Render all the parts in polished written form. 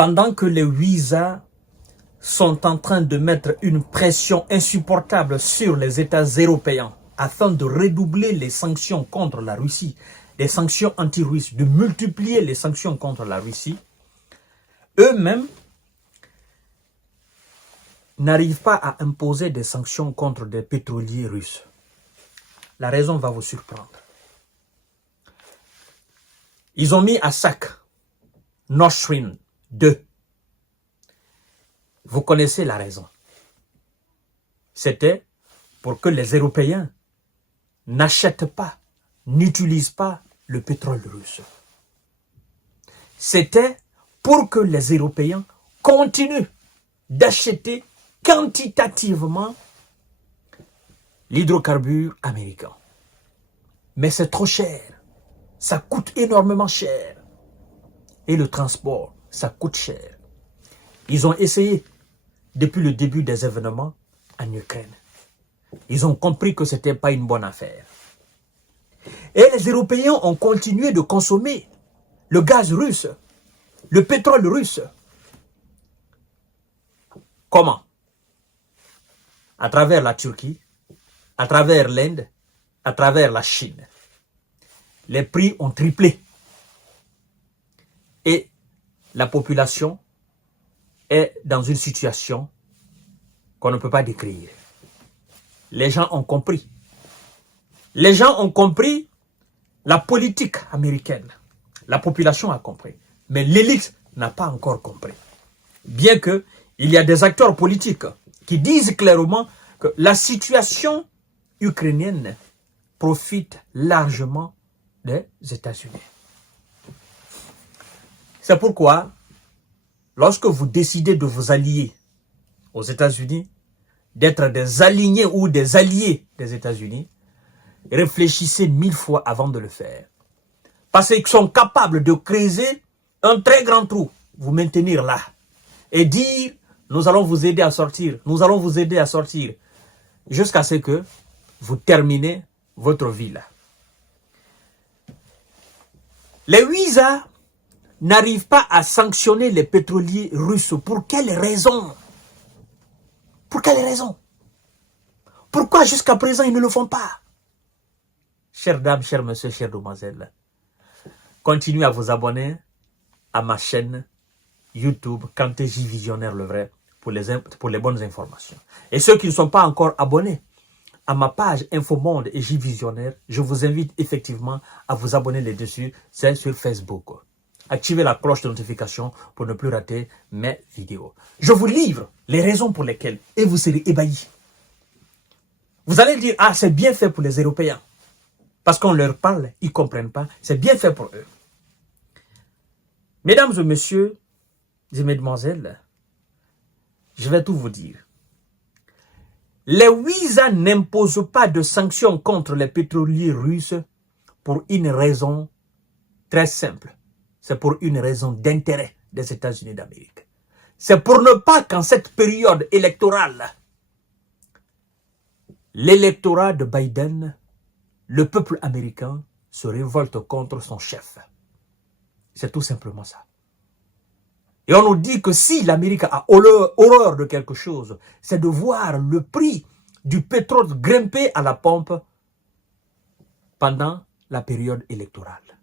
Pendant que les Ouïsa sont en train de mettre une pression insupportable sur les États européens afin de redoubler les sanctions contre la Russie, les sanctions anti-russes, de multiplier les sanctions contre la Russie, eux-mêmes n'arrivent pas à imposer des sanctions contre des pétroliers russes. La raison va vous surprendre. Ils ont mis à sac Nord Stream 2. Vous connaissez la raison. C'était pour que les Européens n'achètent pas, n'utilisent pas le pétrole russe. C'était pour que les Européens continuent d'acheter quantitativement l'hydrocarbure américain. Mais c'est trop cher. Ça coûte énormément cher. Et le transport, ça coûte cher. Ils ont essayé, depuis le début des événements, en Ukraine. Ils ont compris que ce n'était pas une bonne affaire. Et les Européens ont continué de consommer le gaz russe, le pétrole russe. Comment? À travers la Turquie, à travers l'Inde, à travers la Chine. Les prix ont triplé. Et la population est dans une situation qu'on ne peut pas décrire. Les gens ont compris. Les gens ont compris la politique américaine. La population a compris. Mais l'élite n'a pas encore compris. Bien que il y a des acteurs politiques qui disent clairement que la situation ukrainienne profite largement des États-Unis. C'est pourquoi, lorsque vous décidez de vous allier aux États-Unis, d'être des alignés ou des alliés des États-Unis, réfléchissez 1000 fois avant de le faire. Parce qu'ils sont capables de creuser un très grand trou, vous maintenir là, et dire, nous allons vous aider à sortir, nous allons vous aider à sortir, jusqu'à ce que vous terminez votre vie là. Les Ouïsa n'arrivent pas à sanctionner les pétroliers russes. Pour quelle raison? Pour quelle raison? Pourquoi jusqu'à présent ils ne le font pas? Chères dames, chers messieurs, chères demoiselles, continuez à vous abonner à ma chaîne YouTube Kanté J Visionnaire le vrai pour les bonnes informations. Et ceux qui ne sont pas encore abonnés à ma page Infomonde et J Visionnaire, je vous invite effectivement à vous abonner là-dessus, c'est sur Facebook. Activez la cloche de notification pour ne plus rater mes vidéos. Je vous livre les raisons pour lesquelles, et vous serez ébahis. Vous allez dire, ah, c'est bien fait pour les Européens. Parce qu'on leur parle, ils ne comprennent pas, c'est bien fait pour eux. Mesdames et messieurs, et mesdemoiselles, je vais tout vous dire. Les Ouïsa n'imposent pas de sanctions contre les pétroliers russes pour une raison très simple. C'est pour une raison d'intérêt des États-Unis d'Amérique. C'est pour ne pas qu'en cette période électorale, l'électorat de Biden, le peuple américain, se révolte contre son chef. C'est tout simplement ça. Et on nous dit que si l'Amérique a horreur de quelque chose, c'est de voir le prix du pétrole grimper à la pompe pendant la période électorale.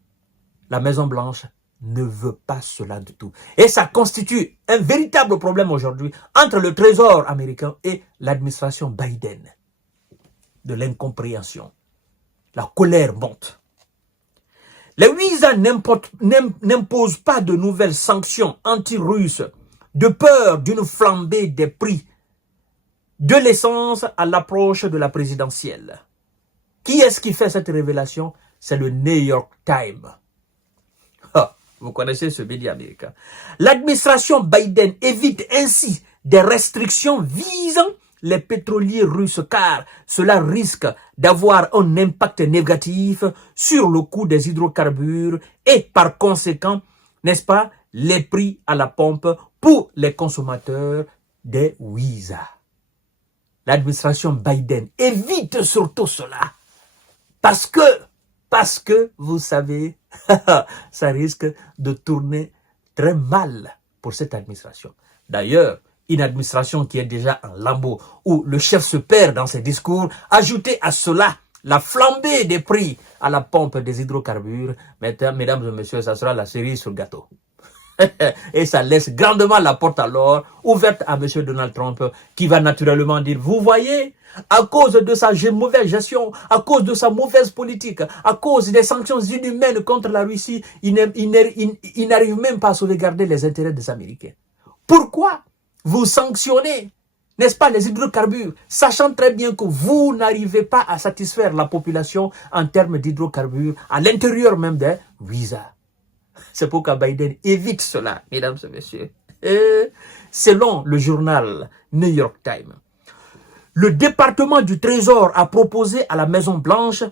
La Maison-Blanche ne veut pas cela du tout. Et ça constitue un véritable problème aujourd'hui entre le Trésor américain et l'administration Biden. De l'incompréhension. La colère monte. Les Ouïsa n'imposent pas de nouvelles sanctions anti-russes de peur d'une flambée des prix de l'essence à l'approche de la présidentielle. Qui est-ce qui fait cette révélation? C'est le New York Times. Vous connaissez ce média américain. L'administration Biden évite ainsi des restrictions visant les pétroliers russes car cela risque d'avoir un impact négatif sur le coût des hydrocarbures et par conséquent, n'est-ce pas, les prix à la pompe pour les consommateurs des Ouïsa. L'administration Biden évite surtout cela parce que vous savez, ça risque de tourner très mal pour cette administration. D'ailleurs, une administration qui est déjà en lambeau, où le chef se perd dans ses discours, ajoutez à cela la flambée des prix à la pompe des hydrocarbures, mesdames et messieurs, ça sera la cerise sur le gâteau. Et ça laisse grandement la porte alors ouverte à M. Donald Trump, qui va naturellement dire, vous voyez, à cause de sa mauvaise gestion, à cause de sa mauvaise politique, à cause des sanctions inhumaines contre la Russie, il n'arrive même pas à sauvegarder les intérêts des Américains. Pourquoi vous sanctionnez, n'est-ce pas, les hydrocarbures, sachant très bien que vous n'arrivez pas à satisfaire la population en termes d'hydrocarbures, à l'intérieur même des visas? C'est pourquoi Biden évite cela, mesdames et messieurs. Et selon le journal New York Times, le département du Trésor a proposé à la Maison-Blanche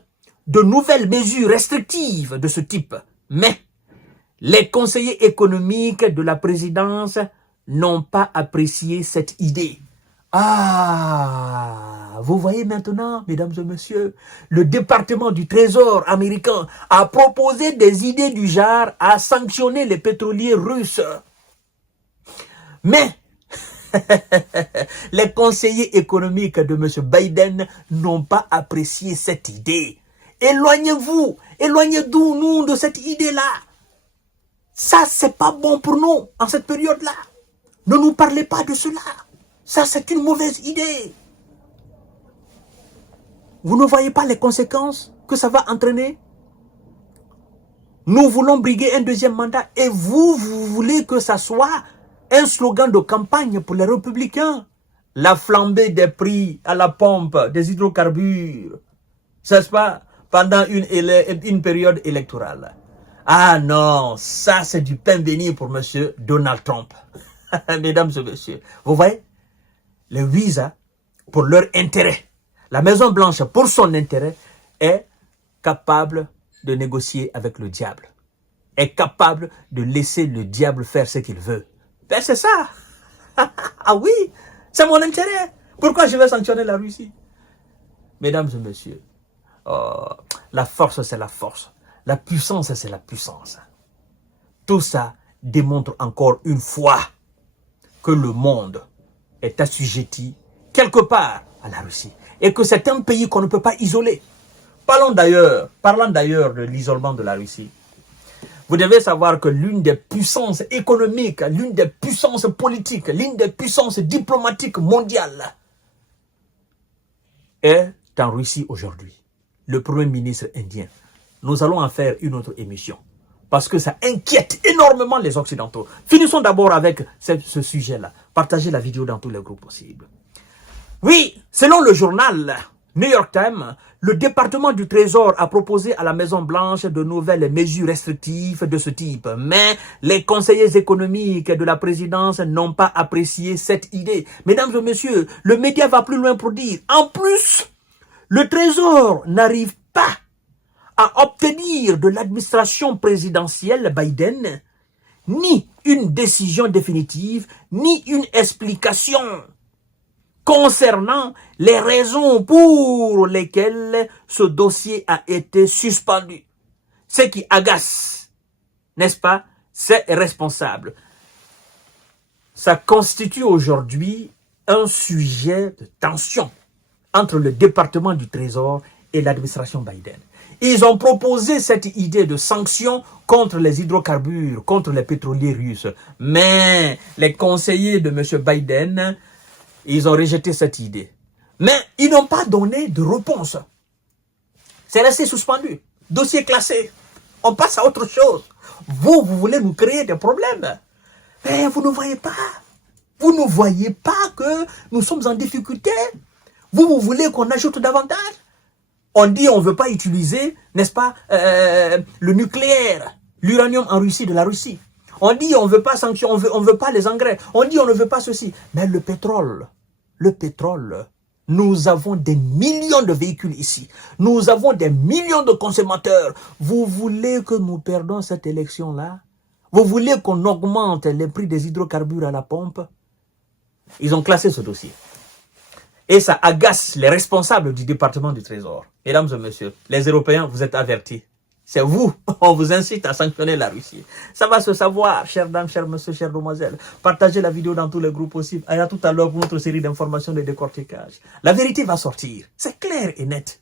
de nouvelles mesures restrictives de ce type. Mais les conseillers économiques de la présidence n'ont pas apprécié cette idée. Ah, vous voyez maintenant, mesdames et messieurs, le département du Trésor américain a proposé des idées du genre à sanctionner les pétroliers russes. Mais les conseillers économiques de M. Biden n'ont pas apprécié cette idée. Éloignez-vous, éloignez-nous de cette idée-là. Ça, c'est pas bon pour nous en cette période-là. Ne nous parlez pas de cela. Ça, c'est une mauvaise idée. Vous ne voyez pas les conséquences que ça va entraîner? Nous voulons briguer un deuxième mandat et vous voulez que ça soit un slogan de campagne pour les républicains. La flambée des prix à la pompe des hydrocarbures, n'est-ce pas, pendant une période électorale. Ah non, ça c'est du pain béni pour M. Donald Trump. Mesdames et messieurs, vous voyez, les visas, pour leur intérêt, la Maison-Blanche, pour son intérêt, est capable de négocier avec le diable, est capable de laisser le diable faire ce qu'il veut. Ben c'est ça. Ah oui, c'est mon intérêt. Pourquoi je vais sanctionner la Russie? Mesdames et messieurs, la force c'est la force, la puissance c'est la puissance. Tout ça démontre encore une fois que le monde est assujetti quelque part à la Russie et que c'est un pays qu'on ne peut pas isoler. Parlons d'ailleurs de l'isolement de la Russie. Vous devez savoir que l'une des puissances économiques, l'une des puissances politiques, l'une des puissances diplomatiques mondiales est en Russie aujourd'hui. Le Premier ministre indien. Nous allons en faire une autre émission parce que ça inquiète énormément les Occidentaux. Finissons d'abord avec ce sujet-là. Partagez la vidéo dans tous les groupes possibles. Oui, selon le journal New York Times, le département du Trésor a proposé à la Maison-Blanche de nouvelles mesures restrictives de ce type. Mais les conseillers économiques de la présidence n'ont pas apprécié cette idée. Mesdames et messieurs, le média va plus loin pour dire, en plus, le Trésor n'arrive pas à obtenir de l'administration présidentielle Biden ni une décision définitive, ni une explication concernant les raisons pour lesquelles ce dossier a été suspendu. Ce qui agace, n'est-ce pas, ces responsables. Ça constitue aujourd'hui un sujet de tension entre le département du Trésor et l'administration Biden. Ils ont proposé cette idée de sanctions contre les hydrocarbures, contre les pétroliers russes. Mais les conseillers de M. Biden, ils ont rejeté cette idée. Mais ils n'ont pas donné de réponse. C'est resté suspendu. Dossier classé. On passe à autre chose. Vous voulez nous créer des problèmes. Mais vous ne voyez pas. Vous ne voyez pas que nous sommes en difficulté. Vous voulez qu'on ajoute davantage. On dit on ne veut pas utiliser, n'est-ce pas, le nucléaire, l'uranium en Russie, de la Russie. On dit on ne veut pas sanctions, on veut pas les engrais. On dit on ne veut pas ceci. Mais le pétrole, nous avons des millions de véhicules ici. Nous avons des millions de consommateurs. Vous voulez que nous perdons cette élection-là? Vous voulez qu'on augmente les prix des hydrocarbures à la pompe? Ils ont classé ce dossier. Et ça agace les responsables du département du Trésor. Mesdames et messieurs, les Européens, vous êtes avertis. C'est vous, on vous incite à sanctionner la Russie. Ça va se savoir, chères dames, chers messieurs, chères demoiselles. Partagez la vidéo dans tous les groupes possibles. À tout à l'heure pour notre série d'informations de décortiquage. La vérité va sortir. C'est clair et net.